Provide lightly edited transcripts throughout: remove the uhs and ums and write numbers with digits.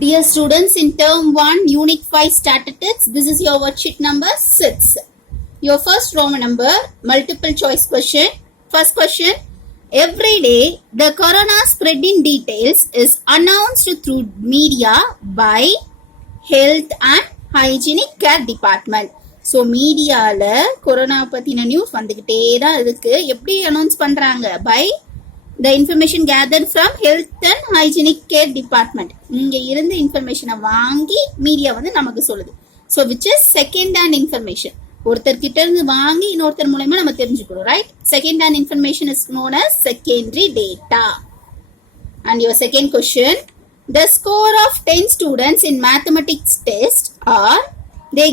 Dear students, in term 1, unit 5 statistics, this is your worksheet number 6. Your first Roman number, multiple choice question. First question, every day the corona spreading details is announced through media by health and hygienic care department. So மீடியால corona பத்தின news வந்துகிட்டே தான் இருக்கு. எப்படி announce பண்றாங்க? by the information gathered from health and hygienic care department. இங்க இருந்து இன்ஃபர்மேஷனை வாங்கி மீடியா வந்து நமக்கு சொல்லுது. So which is second hand information. ஒருத்தர் கிட்ட இருந்து வாங்கி இன்னொருத்தர் மூலமா நம்ம தெரிஞ்சுக்கிறோம், right? Second hand information is known as secondary data. And your second question, the score of 10 students in mathematics test are they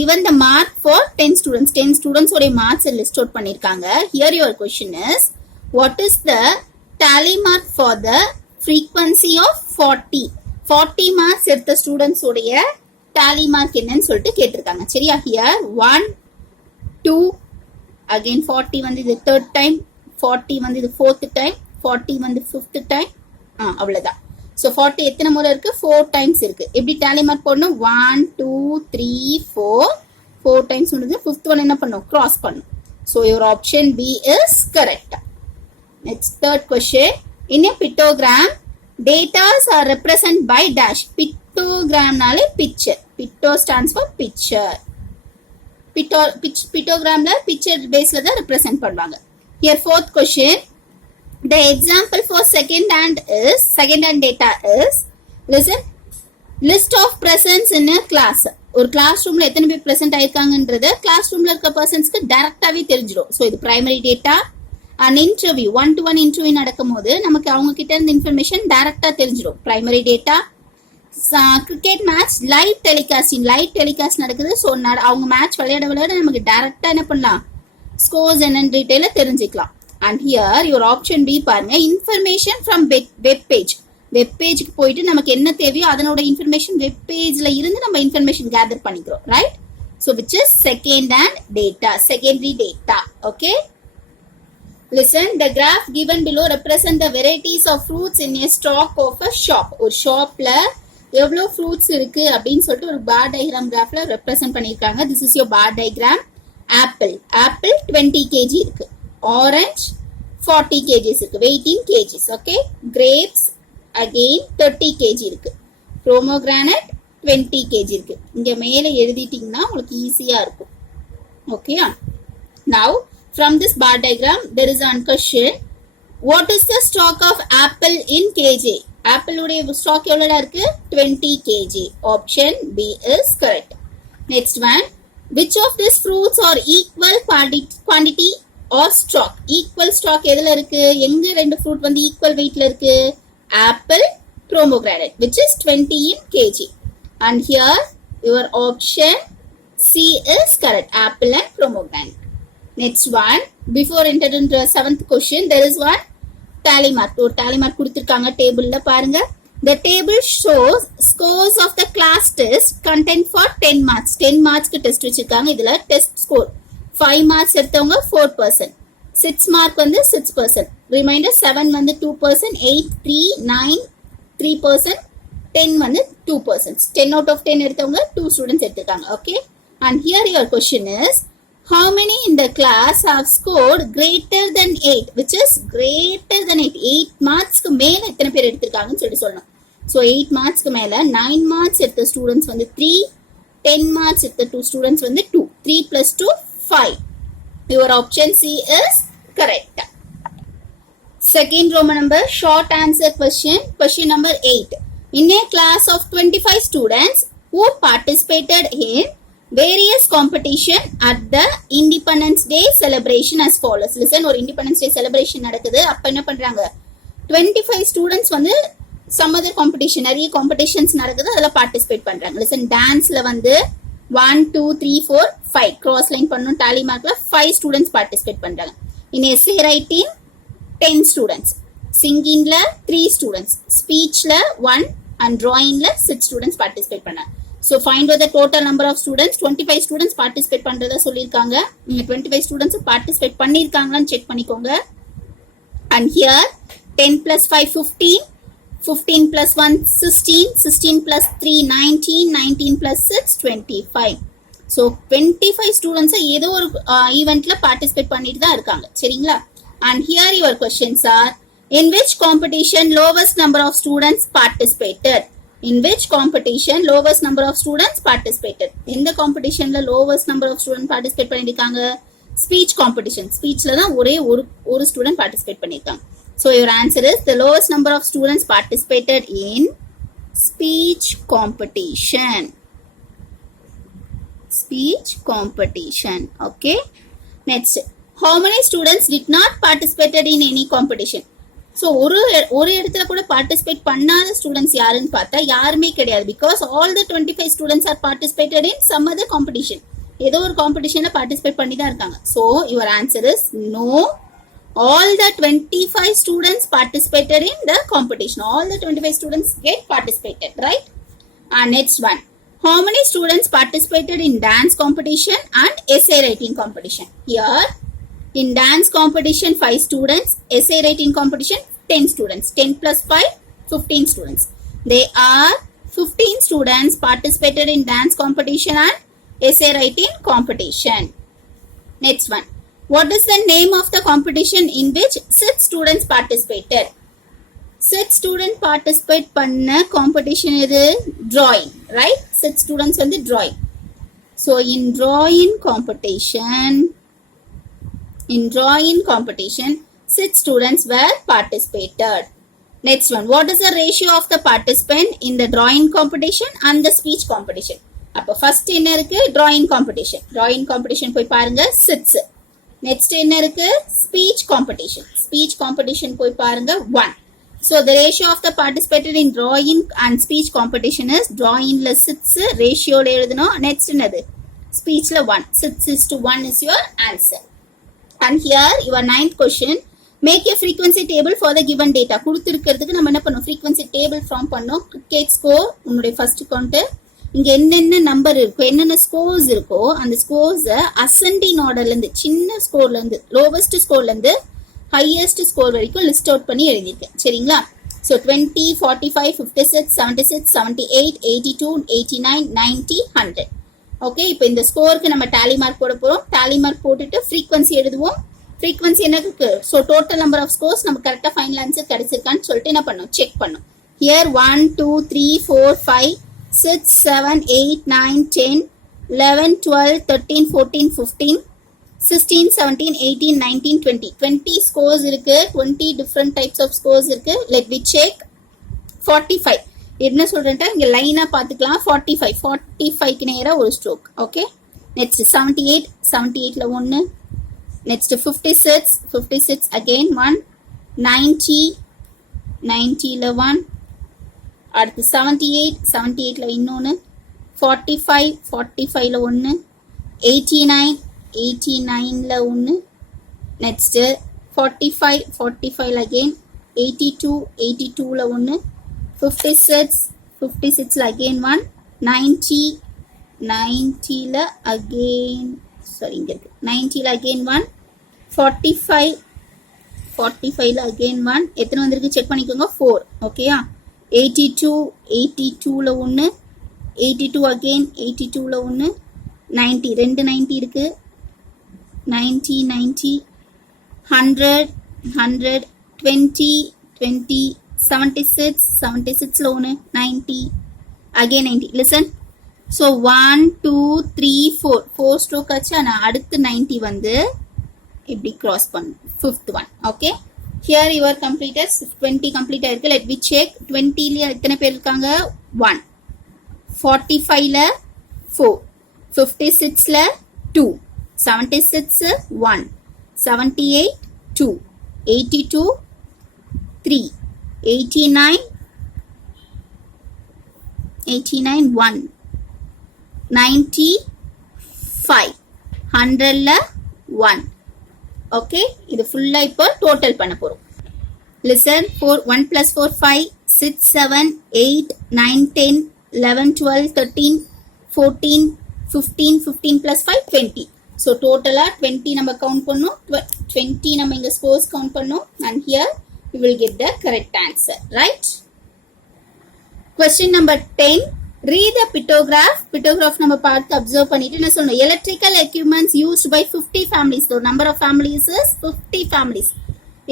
given the mark for 10 students. 10 students ஓட marks list out பண்ணிருக்காங்க. Here your question is, what is the tally mark for the frequency of 40? 40 marks எடுத்த students உடைய tally mark என்னன்னு சொல்லிட்டு கேட்டிருக்காங்க. சரியா? Here 1, 2, again 40 வந்து இது third time, 40 வந்து இது fourth time, 40 வந்து fifth time. அவ்வளவுதான். So 40 எத்தனை முறை இருக்கு? 4 times இருக்கு. எப்படி tally mark போடணும்? 1, 2, 3, 4 times வந்து fifth one என்ன பண்ணும்? Cross பண்ணும். So your option B is correct. Next, third question, in a pictogram, data are represented by dash. Pictogram நாலே picture. Picto stands for picture. Pictogramல picture baseல தான் represent பண்ணுவாங்க. Here fourth question, the example for second hand data is, listen, list of presents in a class. ஒரு class ரூம்ல எத்தனை பேர் present ஆயிருக்காங்கன்றது class ரூம்ல இருக்க பர்சன்ஸ்க்கு டைரக்டாவே தெரிஞ்சிடும். ஸோ இது primary data. And interview 1-to-1 interview நடக்கும் போது நமக்கு அவங்க கிட்ட இருந்து இன்ஃபர்மேஷன் டைரக்டா தெரிஞ்சிடும். Primary data. Cricket match live telecast நடக்குது. ஸோ அவங்க மேட்ச் விளையாட நமக்கு டைரக்டா என்ன பண்ணலாம்? ஸ்கோர்ஸ் என்னன்னு டீடைல தெரிஞ்சுக்கலாம். And here your option B பாருங்க, இன்ஃபர்மேஷன் ஃப்ரம் வெப் பேஜுக்கு போயிட்டு நமக்கு என்ன தேவையோ அதனோட இன்ஃபர்மேஷன் வெப் பேஜ்ல இருந்து நம்ம இன்ஃபர்மேஷன் கேதர் பண்ணிக்கிறோம், right? So which is second hand data, secondary data. Okay, listen, the graph given below represent the varieties of fruits in a stock of a shop. ஒரு ஷாப்ல எவ்வளவு ஃப்ரூட்ஸ் இருக்கு அப்படின்னு சொல்லிட்டு ஒரு பார் டயக்ராம் கிராஃப்ல represent பண்ணிருக்காங்க. This is your bar diagram. Apple 20 kg இருக்கு. ஆரஞ்ச் 40 kg இருக்கு, weight in kgs. Okay, grapes again 30 kg இருக்கு. ப்ரோமோகிரானட் 20 kg இருக்கு. இங்க மேல எழுதிட்டீங்கன்னா உங்களுக்கு ஈஸியா இருக்கும். Okay, now from this bar diagram there is one question, what is the stock of apple in kg? Apple உடைய stock எவ்வளவு இருக்கு? 20 kg. option B is correct. Next one, which of these fruits are equal quantity or stock? equal stock எதுல இருக்கு? எங்க ரெண்டு fruit வந்து equal weightல இருக்கு? apple, pomegranate, which is 20 in kg. and here your option C is correct, apple and pomegranate. Next one, before entering into the seventh question, there is one tally mark. ஒரு tally mark கொடுத்திருக்காங்க டேபிள்ல பாருங்க. The table shows scores of the class test content for 10 marks. 10 marksக்கு test வச்சிருக்காங்க. இதுல test score 5 marks எடுத்தவங்க 4%, 6 mark வந்து 6%, reminder 7 வந்து 2%, 8, 3, 9, 3%, 10 வந்து 2%. 10 out of 10 எடுத்தவங்க 2 students எடுத்திருக்காங்க. Okay, and here your question is, how many in the class have scored greater than 8, which is greater than 8. 8 marks க்கு மேல எத்தனை பேர் எடுத்திருக்காங்கன்னு சொல்லணும். So 8 marks க்கு மேல 9 marks எடுத்த ஸ்டூடண்ட்ஸ் வந்து 3, 10 marks எடுத்த 2 ஸ்டூடண்ட்ஸ் வந்து 2. 3 plus 2 5. Your option C is correct. Second Roman number, short answer question. Question number 8. In a class of 25 students who participated in various competition at the Independence Day celebration as follows. Listen, ஒரு Independence Day celebration நடக்குது. அப்ப என்ன பண்றாங்க? 25 students வந்து some other competition, நிறைய competitions நடக்குது, அதுல participate பண்றாங்க. Listen, டான்ஸ்ல வந்து 1, 2, 3, 4, 5 cross line பண்ணணும். tally markல 5 students participate பண்றாங்க. In essay writing 10 students, singingல 3 students, speechல 1 and drawingல 6 students participate பண்ணாங்க. So find out the total number of students. 25 students participate பண்றதா சொல்லிருக்காங்க. நீங்க 25 students participate பண்ணிருக்காங்களான்னு செக் பண்ணிக்கோங்க. And here 10 plus 5 15, 15 plus 1 16, 16 plus 3 19, 19 plus 6 25. So 25 students ஏதோ ஒரு ஈவென்ட்ல participate பண்ணிட்டு தான் இருக்காங்க சரிங்களா. And here your questions are: in which competition lowest number of students participated? In which competition lowest number of students participated? எந்த competitionல lowest number of students participate பண்ணிருக்காங்க? Speech competition. Speechல தான் ஒரே ஒரு student participate பண்ணிருக்காங்க. So your answer is the lowest number of students participated in speech competition. Speech competition. Okay. Next, how many students did not participated in any competition? So ஒரு இடத்துல கூட participate பண்ணாத students யாருன்னு பார்த்தா யாருமே கிடையாது. Because all the 25 students are participated in some other competition. ஏதோ ஒரு competitionல participate பண்ணி தான் இருக்காங்க. So your answer is no. All the 25 students participated in the competition. All the 25 students get participated, right? And next one. How many students participated in dance competition and essay writing competition? Here, in dance competition, 5 students. Essay writing competition, 10 students. 10 plus 5, 15 students. They are 15 students participated in dance competition and essay writing competition. Next one. What is the name of the competition in which 6 students participated? 6 students participate பண்ண competition இது drawing, right? 6 students வந்து drawing. So in drawing competition 6 students were participated. Next one. What is the ratio of the participant in the drawing competition and the speech competition? அப்ப first என்ன இருக்கு? Drawing competition போய் பாருங்க 6. Next என்ன இருக்கு? Speech competition போய் பாருங்க 1. So the ratio of the participated in drawing and speech competition is drawingல 6, ratioல எழுதணும். Next என்னது? Speechல 1. 6:1 is your answer. And here your 9th question. Make a frequency table for the given data. கொடுத்திருக்கிறதுக்கு நம்ம என்ன பண்ணோம்? Frequency table form பண்ணோம். Cricket score உன்னுடைய first count. இங்க என்னென்ன number இருக்கோ என்னென்ன ஸ்கோர்ஸ் இருக்கோ அந்த ஸ்கோர்ஸ் அசெண்டிங் ஆர்டர்ல இருந்து சின்ன ஸ்கோர்ல இருந்து லோவஸ்ட் ஸ்கோர்ல இருந்து ஹையஸ்ட் ஸ்கோர் வரைக்கும் லிஸ்ட் அவுட் பண்ணி எழுதியிருக்கேன் சரிங்களா. ஸோ 20, 45, 56, 76, 78, 82, 89, 90, 100. ஓகே, இப்போ இந்த ஸ்கோருக்கு நம்ம டேலி மார்க் போட போறோம். டேலி மார்க் போட்டுட்டு ஃப்ரீக்வன்சி எழுதுவோம். ஃப்ரீக்வன்சி என்ன இருக்கு? So total number of scores நம்ம கரெக்டாக ஃபைனல் ஆன்சர் கிடைச்சிருக்கான்னு சொல்லிட்டு என்ன பண்ணோம்? செக் பண்ணோம். ஹியர் 1, 2, 3, 4, 5, 6, 7, 8, 9, 10, 11, 12, 13, 14, 15, 16, 17, 18, 19, 20. 20 scores இருக்கு. 20 different types of scores இருக்கு. Let me check. 45. என்ன சொல்றேன்டா இங்க லைனா பாத்துக்கலாம். 45க்கு நேரா ஒரு ஸ்ட்ரோக். ஓகே, நெக்ஸ்ட் 78, 78ல 1. Next 56 again 1. 90, 90ல 1. அடுத்து 78ல இன்னொன்னு. 45ல 1. 89ல 1. நெக்ஸ்ட் 45ல again. 82ல 1. 56ல again 1. 90ல again இங்க இருக்கு. 90ல again 1. 45ல again 1. எத்தனை வந்திருக்கு செக் பண்ணிக்கோங்க. 4. ஓகேயா. 82ல 1. 82 again 82ல 1. 90 ரெண்டு 90 இருக்கு. 90 100 20 76ல 1. 90 again 90. listen, so 1 2 3 4 stroke ஆச்சு. நான் அடுத்து 90 வந்து இப்படி cross பண்ணும். 5th one. okay, here your completed 20 complete ஆயிருக்கு. let me check. 20ல எத்தனை பேர் இருக்காங்க? 1. 45ல 4. 56ல 2. 76 1. 78 2. 82 3. 89 1. 95 100ல 1. ஓகே, இது ஃபுல்லா இப்போ டோட்டல் பண்ண போறோம். listen, 1 plus 4 5 6 7 8 9 10 11 12 13 14 15 plus 5 20. so டோட்டலா 20 நம்ம கவுண்ட் பண்ணோம். 20 நம்ம இங்க ஸ்கோர்ஸ் கவுண்ட் பண்ணோம். and here we will get the correct answer, right? Question number 10. Read the pictograph. Pictograph நம்ம பார்த்து observe பண்ணிட்டு என்ன சொல்லணும்? Electrical equipments used by 50 families. The number of families is 50 families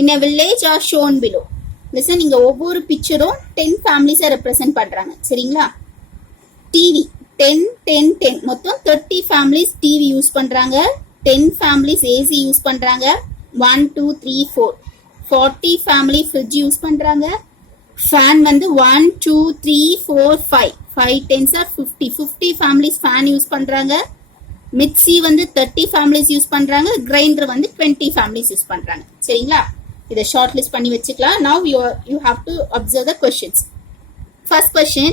in a village are shown below. Listen, இங்க ஒவ்வொரு பிக்சரும் 10 families represent பண்றாங்க. சரிங்களா? TV 10 10 10 மொத்தம் 30 families TV யூஸ் பண்றாங்க. 10 families AC யூஸ் பண்றாங்க. 1 2 3 4 40 family fridge யூஸ் பண்றாங்க. fan வந்து 1 2 3 4 5 5 10s are 50 50 families fan use பண்றாங்க. மிக்ஸி வந்து 30 families யூஸ் பண்றாங்க. கிரைண்டர் வந்து 20 families யூஸ் பண்றாங்க. சரிங்களா? இத ஷார்ட் லிஸ்ட் பண்ணி வெச்சுக்கலாம். now you have to observe the questions. First question,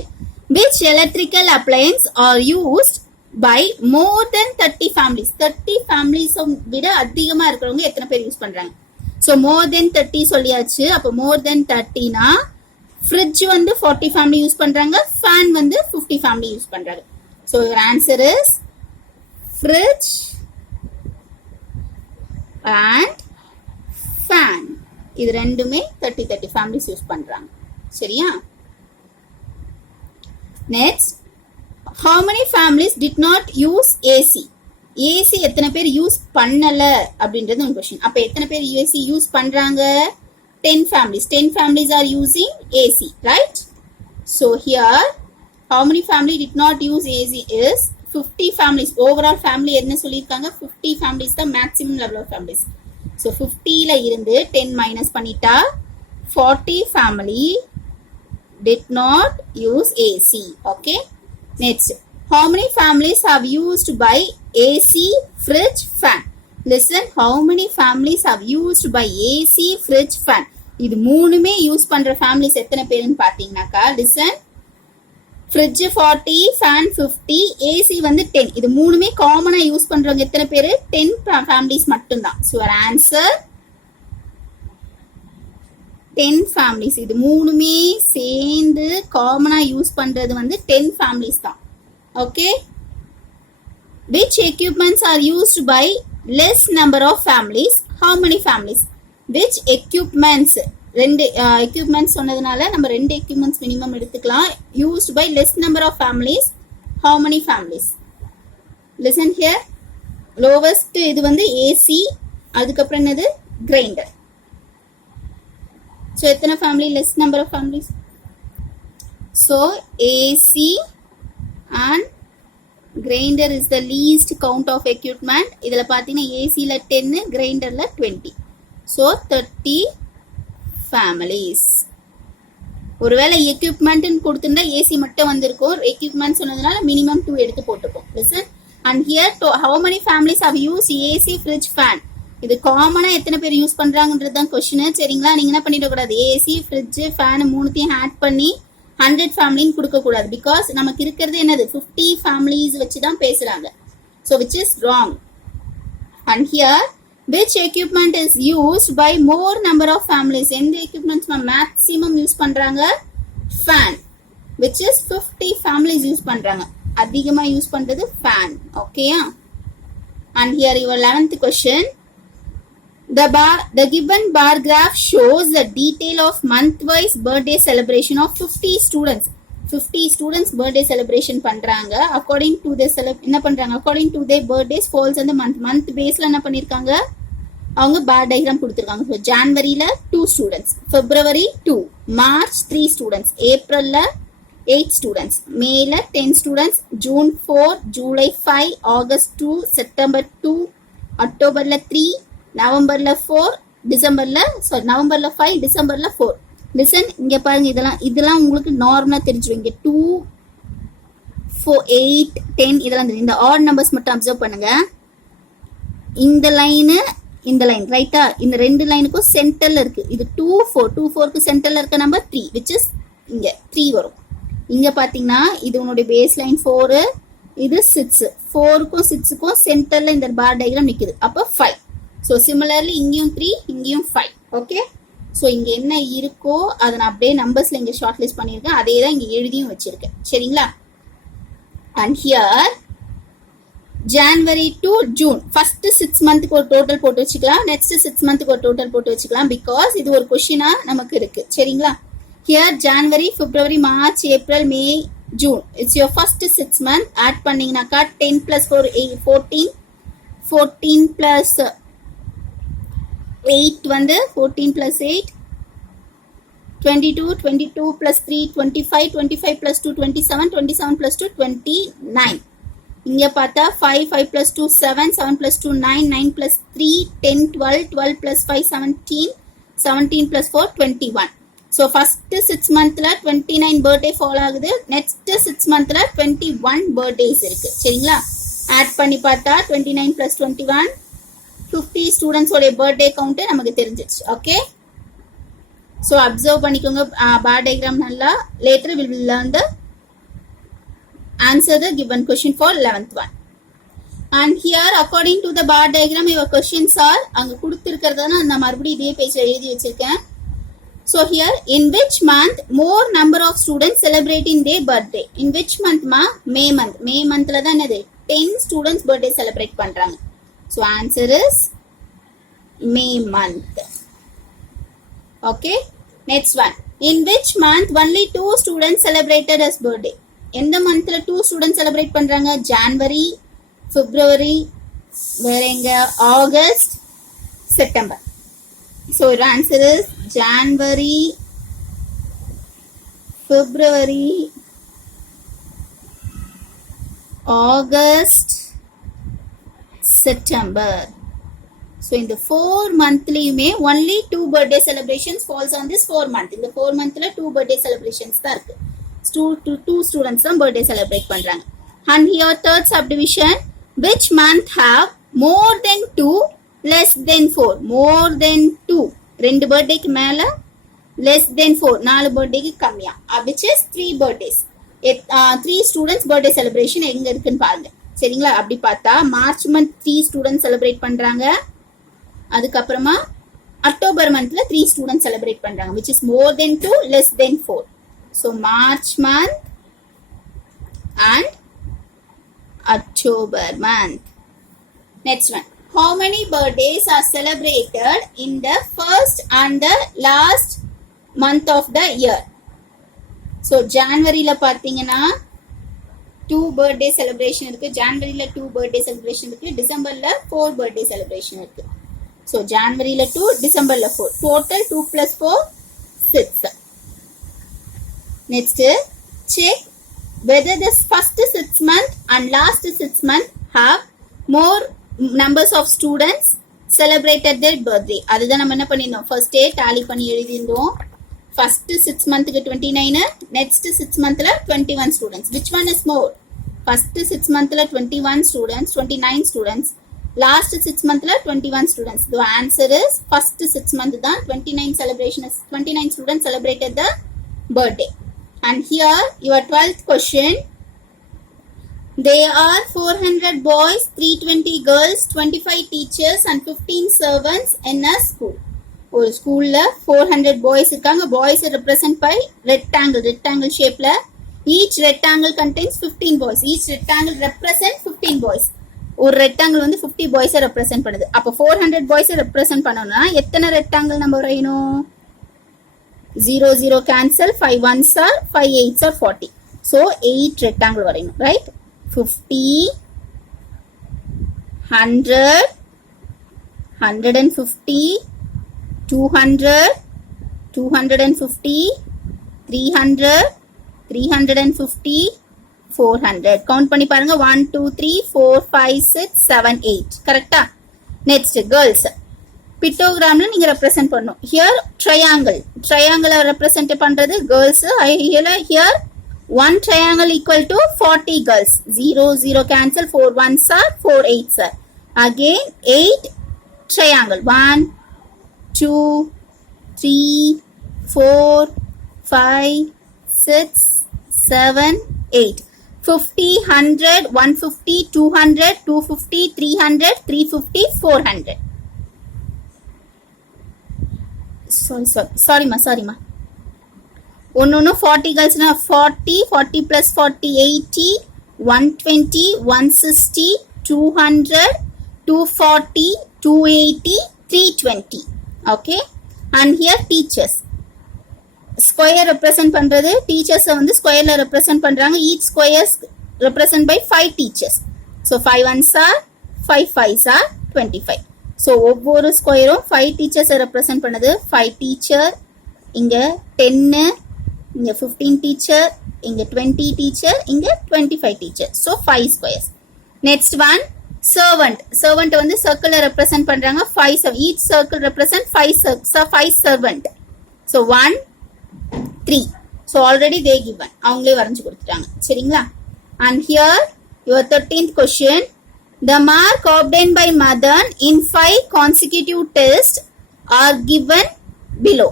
which electrical appliance are used by more than 30 families? 30 families விட அதிகமா இருக்கிறவங்க எத்தனை பேர் யூஸ் பண்றாங்க? so more than 30 சொல்லியாச்சு. அப்ப more than 30 னா fridge வந்து 40 family யூஸ் பண்றாங்க. fan வந்து 50 family யூஸ் பண்றாங்க. so your answer is fridge and fan. இது ரெண்டுமே 30 families யூஸ் பண்றாங்க. சரியா? next, how many families did not use AC? AC எத்தனை பேர் யூஸ் பண்ணல அப்படின்றது ஒரு क्वेश्चन. அப்ப எத்தனை பேர் AC யூஸ் பண்றாங்க? 10 families. 10 families are using AC, right? So here, how many family did not use AC is 50 families. Overall family என்ன சொல்லிருக்காங்க? 50 families the maximum level of families. So 50 ல இருந்து 10 minus பண்ணிட்டா 40 family did not use AC. Okay. Next, how many families have used by AC, fridge, fan? Listen, how many families have used by AC, fridge, fan? இது மூணுமே use பண்ற families எத்தனை பேருன்னு பாத்தீங்கன்னாக்கா, listen, fridge 40, fan 50, AC வந்து 10. இது மூணுமே காமனா யூஸ் பண்றவங்க எத்தனை பேரு? 10 families மட்டும்தான். So our answer 10 families. இது மூணுமே சேர்ந்து காமனா யூஸ் பண்றது வந்து 10 families தான். Okay. Which equipments are used by less number of families? How many families? Which equipments? ரெண்டு equipments சொன்னதுனால நம்ம ரெண்டு equipments minimum எடுத்துக்கலாம். Used by less number of families. How many families? Listen here. Lowest இது வந்து AC, அதுக்கப்புறம் என்னது? Grinder. So எத்தனை family? Less number of families. So AC and grinder is the least count of equipment. இதுல பாத்தீங்கன்னா AC ல 10, grinder ல 20. So 30 families. ஒருவேளை equipment கொடுத்திருந்தா AC மட்டும் வந்திருக்கும். equipment சொன்னதுனால minimum 2 எடுத்து போட்டுப்போம். Listen, and here to how many families have used AC, fridge, fan? இது காமனா எத்தனை பேர் யூஸ் பண்றாங்கன்றது தான் क्वेश्चन. சரிங்களா? நீங்க என்ன பண்ணிட கூடாது? AC, fridge, fan மூணுத்தையும் ஆட் பண்ணி 100 ஃபேமிலின்னு கொடுக்க கூடாது. பிகாஸ் நமக்கு இருக்கிறது என்னது? 50 families வச்சு தான் பேசுறாங்க. so which is wrong. and here, which equipment is used by more number of families? எந்த equipments maximum யூஸ் பண்றாங்க? fan, which is 50 families use பண்றாங்க. அதிகமா யூஸ் பண்றது fan. okay? and here your 11th question. The given bar graph shows the detail of month-wise birthday celebration of 50 students. 50 students birthday celebration பண்றாங்க. According to their என்ன பண்றாங்க? According to their birthdays falls on the month. Month baseல என்ன பண்ணிருக்காங்க? அவங்க bar diagram கொடுத்திருக்காங்க. So Januaryல 2 students, February 2, March 3 students, Aprilல 8 students, Mayல 10 students, June 4, July 5, August 2, September 2, Octoberல 3, நவம்பர்ல 4, டிசம்பர்ல நவம்பர்ல 5, டிசம்பர்ல 4. Listen, இங்க பாருங்க, இதெல்லாம் உங்களுக்கு நார்மலா தெரிஞ்சிடும். இங்க 2, 4, 8, 10 இதெல்லாம் தெரியும். இந்த ஆட் நம்பர்ஸ் மட்டும் அப்சர்வ் பண்ணுங்க. இந்த லைன், இந்த லைன் ரைட்டா? இந்த ரெண்டு லைனுக்கும் சென்டர்ல இருக்கு. இது 2, 4. 2, 4க்கு சென்டர்ல இருக்க நம்பர் 3, which is இங்க 3 வரும். இங்க பாத்தீங்கன்னா இது உங்களுடைய பேஸ் லைன் 4, இது 6. 4க்கும் 6க்கும் சென்டர்ல இந்த பார் டயக்ராம் நிக்குது. அப்ப 5. So similarly இங்கேயும் 3, இங்கேயும் 5. ஓகே. ஸோ இங்க என்ன இருக்கோ அதை நான் அப்படியே நம்பர்ஸ்ல இங்க ஷார்ட் லிஸ்ட் பண்ணியிருக்கேன். அதே தான் இங்க எழுதியும் வச்சிருக்கேன். சரிங்களா? And here January to June first 6 மந்த்க்கு ஒரு டோட்டல் போட்டு வச்சுக்கலாம். நெக்ஸ்ட் 6 மந்த்க்கு ஒரு டோட்டல் போட்டு வச்சுக்கலாம். பிகாஸ் இது ஒரு கொஸ்டினா நமக்கு இருக்கு. சரிங்களா? Here January, February, March, April, May, June. It's your first 6 month. Add பண்ணீங்கனாக்கா 10 plus 4, 14. 14 plus 8 வந்து 14 plus 8. 22, 22 plus 3, 25, 25 plus 2, 27, 27 plus 2, 29. இங்க பார்த்தா 5, 5 plus 2, 7, 7 plus 2, 9, 9 plus 3, 10, 12, 12 plus 5, 17, 17 plus 4, 21. So first 6 monthல 29 birthday fall ஆகுது. Next 6 monthல 21 birthdays இருக்கு. சரிங்களா? add பண்ணி பார்த்தா 29 plus 21, 50 students ஓட birthday count நமக்கு தெரிஞ்சிச்சு. Okay? So observe பண்ணிக்கோங்க bar diagram நல்லா. Later we will learn the answer the given question for 11th one. And here according to the bar diagram your questions are அங்க கொடுத்திருக்கிறத நான் மறுபடியும் இதே பேஜ்ல எழுதி வச்சிருக்கேன். So here in which month more number of students celebrating their birthday? In which month ma? May month. May monthல தான் என்னது 10 students birthday celebrate பண்றாங்க. So answer is May month. Okay, next one. In which month only 2 students celebrated as birthday? எந்த மந்த்ல 2 students celebrate பண்றாங்க? January, February, வேற எங்க? August, September. So your answer is January, February, August, September. So in the 4 monthலயுமே only 2 birthday celebrations falls on this 4 month. இந்த 4 monthல 2 birthday celebrations தான் இருக்கு. 2 students தான் birthday celebrate பண்றாங்க. And here third subdivision, which month have more than 2 less than 4? More than 2 2 birthdayக்கு மேல, less than 4 4 birthdayக்கு கம்மியா, which is 3 birthdays. 3 students birthday celebration எங்க இருக்குன்னு பாருங்க. சரிங்களா? அப்படி பார்த்தா மார்ச் மந்த் 3 students celebrate பண்றாங்க. அதுக்கப்புறமா அக்டோபர் மந்த்ல 3 students celebrate பண்றாங்க, which is more than 2 less than 4. So March month and October month. Next one. How many birthdays are celebrated in the first and the last month of the year? So January-ல பாத்தீங்கன்னா 2 birthday celebration இருக்கு. January-ல 2 birthday celebration இருக்கு. December-ல 4 birthday celebration இருக்கு. So January-ல 2, December-ல 4. Total 2 plus 4, 6. Next, check whether the first 6 month and last 6 month have more numbers of students celebrated their birthday. அதுதான் நம்ம என்ன பண்ணிருந்தோம், first day tally பண்ணி எழுதிருந்தோம். first 6 monthக்கு 29, next 6 monthல 21 students. Which one is more? first 6 monthல 21 students, 29 students. last 6 monthல 21 students. The answer is first 6 month தான் 29 students celebrated the birthday. And here your 12th question. There are 400 boys, 320 girls, 25 teachers and 15 servants in a school. ஒரு ஸ்கூல்ல 400 boys இருக்காங்க. boys represent by rectangle shapeல. each rectangle contains 15 boys. each rectangle represent 15 boys. ஒரு rectangle வந்து 50 boys represent பண்ணுது. அப்ப 400 boys represent பண்ணனும்னா எத்தனை rectangle நம்ம வரையணும்? 0 0 cancel, 5 1s are 5 8s are 40. So 8 rectangle வரையணும், right? 50, 100, 150, 200, 250, 300, 350, 400. Count பண்ணி பாருங்க. 1 2 3 4 5 6 7 8. கரெக்டா? Next, girls. பிக்டோகிராம்ல நீங்க ரெப்ரசென்ட் பண்ணணும். ஹியர் ட்ரையாங்கிள் ரெப்ரசென்ட் பண்றது girls. Here 1 triangle equal to 40 girls. 0 0 cancel, 4 1s are 4 8s are. Again 8 triangle. 1 2 3 4 5 6 7 8. 50 100 150 200 250 300 350 400. sorry ma ஒன்னு 40 girlsனா 40 40 plus 40 80 120 160 200 240 280 320. okay, and here teachers square represent பண்றது teachers வந்து ஸ்கொயர்ல ரெப்ரசென்ட் பண்றாங்க. Each squares represent by 5 teachers. So 5 1s are 5 5s are 25. So ஒவ்வொரு ஸ்கொயரும் 5 டீச்சர்ஸை represent பண்ணுது. 5 teacher, இங்க 10, இங்க 15 டீச்சர், இங்க 20 டீச்சர், இங்க 25 teacher. So 5 squares. Next one servant. servant வந்து சர்க்கிளை ரெப்ரசென்ட் பண்றாங்க. 5 each circle represent 5 servant. so 1 3. so already they given, அவங்களே வரைஞ்சு கொடுத்துட்டாங்க. சரிங்களா? and here your 13th question, the mark obtained by Madan in 5 consecutive tests are given below.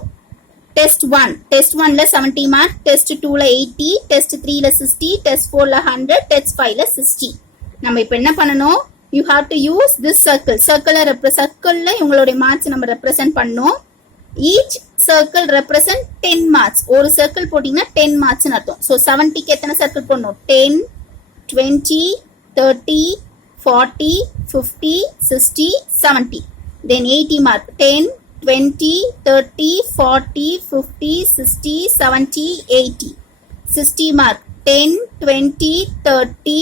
test 1, test 1 ல 70 mark, test 2 ல 80, test 3 ல 60, test 4 ல 100, test 5 ல 60. நம்ம இப்ப என்ன பண்ணணும்? you have to use this circle. circle ல உங்களுடைய மார்க்ஸ் நம்ம ரெப்ரசென்ட் பண்ணோம். each circle represent 10 marks. ஒரு circle போட்டீங்கன்னா 10 marks னு அர்த்தம். so 70 க்கு எத்தனை circle போடணும்? 10 20 30 40 50 60 70. then 80 mark. 10 20 30 40 50 60 70 80. 60 mark. 10 20 30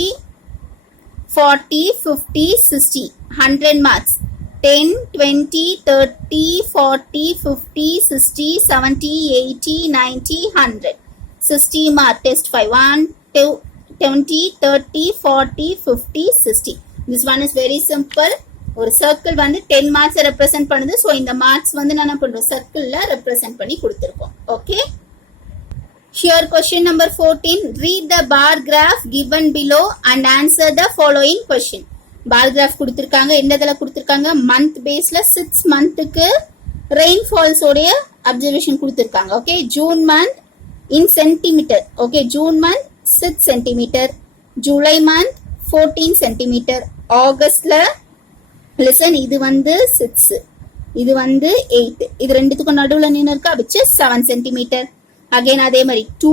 40 50 60. 100 marks. 10 20 30 40 50 60 70 80 90 100. 60 mark. test 5. 1 2 20 30 40 50 60. this one is very simple. ஒரு சர்க்கிள் வந்து 10 மார்க்ஸ் ரெப்ரசென்ட் பண்ணுது. ஸோ இந்த மார்க்ஸ் வந்து நான் என்ன பண்றோம்? சர்க்கிள்ல ரெப்ரசென்ட் பண்ணி கொடுத்துருக்கோம். Okay. Here question number 14. Read the bar graph given below and answer the following question. bar graph கொடுத்திருக்காங்க. எந்ததுல கொடுத்திருக்காங்க? month baseல 6 monthக்கு rainfalls உடைய observation கொடுத்திருக்காங்க. Okay. June month in centimeter. Okay. June month 6 centimeter. July month 14 centimeter. Augustல listen, இது வந்து 6, இது வந்து 8. இது ரெண்டுத்துக்கும் நடுவுல என்ன இருக்கா? which is 7 centimeter. again அதே மாதிரி 2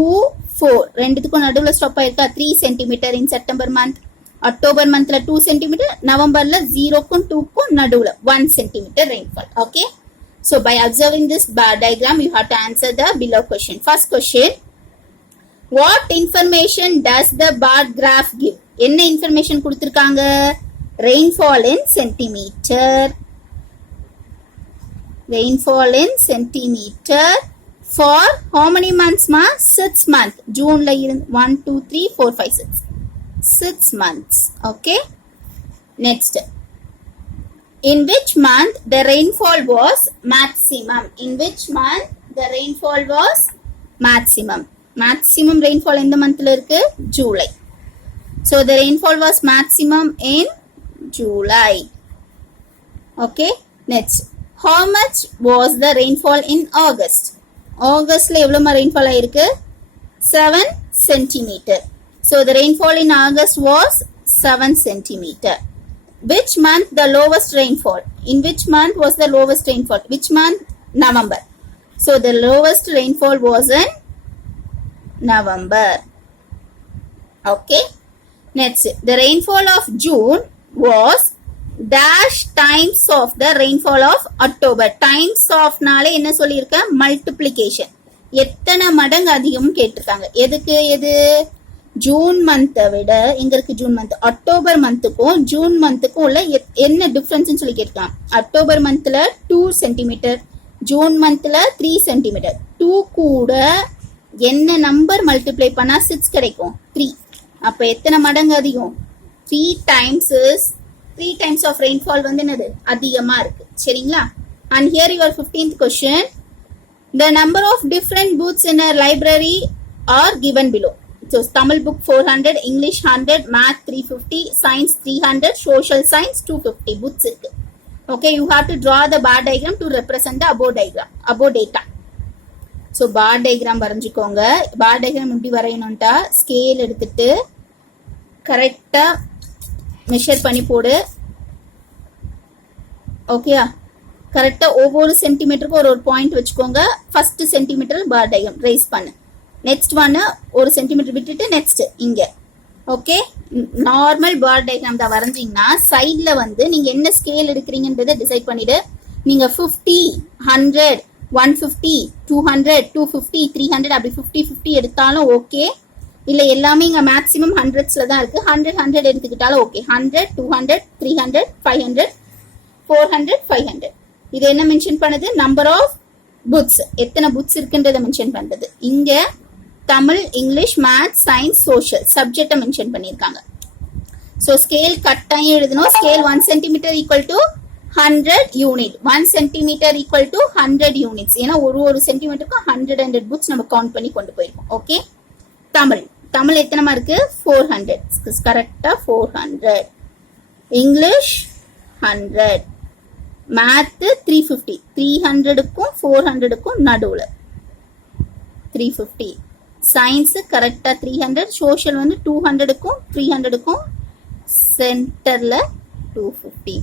4 ரெண்டுத்துக்கும் நடுவுல ஸ்டாப் ஆயிருக்கா? 3 centimeter in September month. October மந்த்ல 2 centimeter. நவம்பர்ல 0க்கும் 2க்கும் நடுவுல 1 centimeter rainfall. okay. so by observing this bar diagram you have to answer the below question. first question, what information does the bar graph give? என்ன information கொடுத்திருக்காங்க? rainfall in centimeter. rainfall in centimeter for how many months ma? 6 months. June la 1 2 3 4 5 6 months. okay. next, in which month the rainfall was maximum? in which month the rainfall was maximum? maximum rainfall எந்த monthல இருக்கு? July. so the rainfall was maximum in July. okay. next, how much was the rainfall in August? ஆகஸ்ட்ல எவ்வளவு rainfall ஆயிருக்கு? 7 centimeter. so the rainfall in August was 7 centimeter. which month the lowest rainfall? in which month was the lowest rainfall? which month? November. so the lowest rainfall was in November. okay. next, the rainfall of June was dash times of the rainfall of October. times of நாளே என்ன சொல்லியிருக்க? multiplication. எத்தனை மடங்கு அதிகம் கேட்டிருக்காங்க. எதுக்கு? எது? June மந்த்தை விட இங்க இருக்கு ஜூன் மந்த். அக்டோபர் மந்த்துக்கும் ஜூன் மந்த்துக்கும் உள்ள என்ன டிஃபரன்ஸ் சொல்லி கேட்கலாம். அக்டோபர் மந்த்ல 2 சென்டிமீட்டர், ஜூன் மந்த்ல 3 சென்டிமீட்டர். 2 கூட என்ன நம்பர் மல்டிப்ளை பண்ணா 6 கிடைக்கும்? 3. அப்ப எத்தனை மடங்கு அதிகம்? 3 times is 3 times of rainfall வந்து என்னது? அதிகமா இருக்கு. சரிங்களா? and here your 15th question, the number of different books in a library are given below. so Tamil book 400, English 100, math 350, science 300, social science 250 books இருக்கு. okay. you have to draw the bar diagram to represent the above diagram, above data. so bar diagram வரைஞ்சுக்கோங்க. bar diagram எப்படி வரையணும்ட்டா scale எடுத்துட்டு கரெக்டா measure பண்ணி போடு. ஓகேயா? கரெக்டா ஒவ்வொரு சென்டிமீட்டருக்கு ஒரு பாயிண்ட் வச்சுக்கோங்க. ஃபர்ஸ்ட் சென்டிமீட்டர் பார் டயக்ராம் ரைஸ் பண்ணு. நெக்ஸ்ட் ஒன் ஒரு சென்டிமீட்டர் விட்டுட்டு நெக்ஸ்ட் இங்க. ஓகே. நார்மல் பார் டயக்ராம் தான் வரைஞ்சீங்கன்னா சைட்ல வந்து நீங்க என்ன ஸ்கேல் எடுக்கிறீங்கன்றதை டிசைட் பண்ணிடு. நீங்க 50 100 150 200 250 300 அப்படி 50 50 எடுத்தாலும் ஓகே. இல்ல எல்லாமே இங்க மேக்ஸிமம் ஹண்ட்ரட்ஸ்ல தான் இருக்கு. 100 100 எடுத்துக்கிட்டாலும் ஓகே. 100 200 300 500 400 500. இது என்ன மென்ஷன் பண்ணுது? நம்பர் ஆஃப் புக்ஸ், எத்தனை புக்ஸ் இருக்குன்றத மென்ஷன் பண்றது. இங்க Tamil, English, maths, science, social சப்ஜெக்ட மென்ஷன் பண்ணிருக்காங்க. சோ ஸ்கேல் கட்டாயம் எழுதணும். Scale 1 centimetre equal to 100 unit. 1 centimetre equal to 100 units. ஏன்னா ஒரு சென்டிமீட்டருக்கு 100 புக்ஸ் நம்ம கவுண்ட் பண்ணி கொண்டு போயிருக்கோம். ஓகே. தமிழ் தமிழ் எத்தனை மார்க்கு? 400. கரெக்டா 400. இங்கிலீஷ் 100. மேத் 350. 300க்கும் 400க்கும் நடுவுல 350. சயின்ஸ் கரெக்டா 300. சோஷியல் வந்து 200க்கும் 300க்கும் சென்டர்ல 250.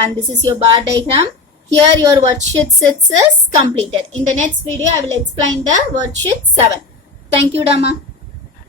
And this is your bar diagram. Here your worksheet 6 is completed. In the next video I will explain the worksheet 7. Thank you Dama.